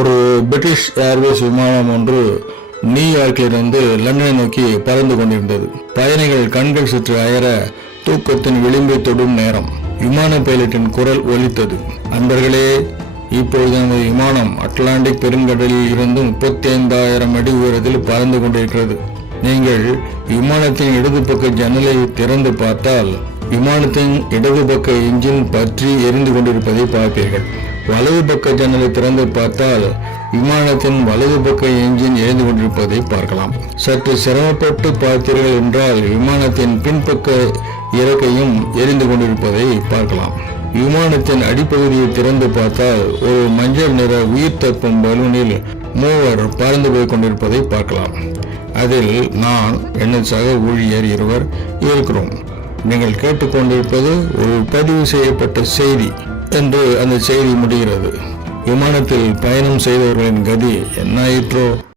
ஒரு British Airways விமானம் ஒன்று நியூயார்க்கிலிருந்து லண்டனை நோக்கி பறந்து கொண்டிருந்தது. பயணிகள் கண்கள் சற்று அயர தூக்கத்தின் விளிம்பை தொடும் நேரம் விமான பைலட்டின் குரல் ஒலித்தது. நண்பர்களே, இப்பொழுது நமது விமானம் அட்லாண்டிக் பெருங்கடலில் இருந்து 35,000 அடி உயரத்தில் பறந்து கொண்டிருக்கிறது. நீங்கள் விமானத்தின் இடது பக்க ஜன்னலை திறந்து பார்த்தால் விமானத்தின் இடது பக்க என்ஜின் பற்றி எரிந்து கொண்டிருப்பதை பார்ப்பீர்கள். வலது பக்க ஜன்னலை திறந்து பார்த்தால் விமானத்தின் வலது பக்க என்ஜின் எரிந்து கொண்டிருப்பதை பார்க்கலாம். சற்று சிரமப்பட்டு பார்த்தீர்கள் என்றால் விமானத்தின் பின்பக்க இறக்கையும் எரிந்து கொண்டிருப்பதை பார்க்கலாம். விமானத்தின் அடிப்பகுதியை திறந்து பார்த்தால் ஒரு மஞ்சள் நிற உயிர் தப்பும் பலூனில் மூவர் பறந்து போய் கொண்டிருப்பதை பார்க்கலாம். அதில் நான் எனது சக ஊழியர் இருவர் இருக்கிறோம். நீங்கள் கேட்டுக்கொண்டிருப்பது ஒரு பதிவு செய்யப்பட்ட செய்தி என்று அந்த செய்தி முடிகிறது. விமானத்தில் பயணம் செய்தவர்களின் கதி என்ன ஆயிற்றோ?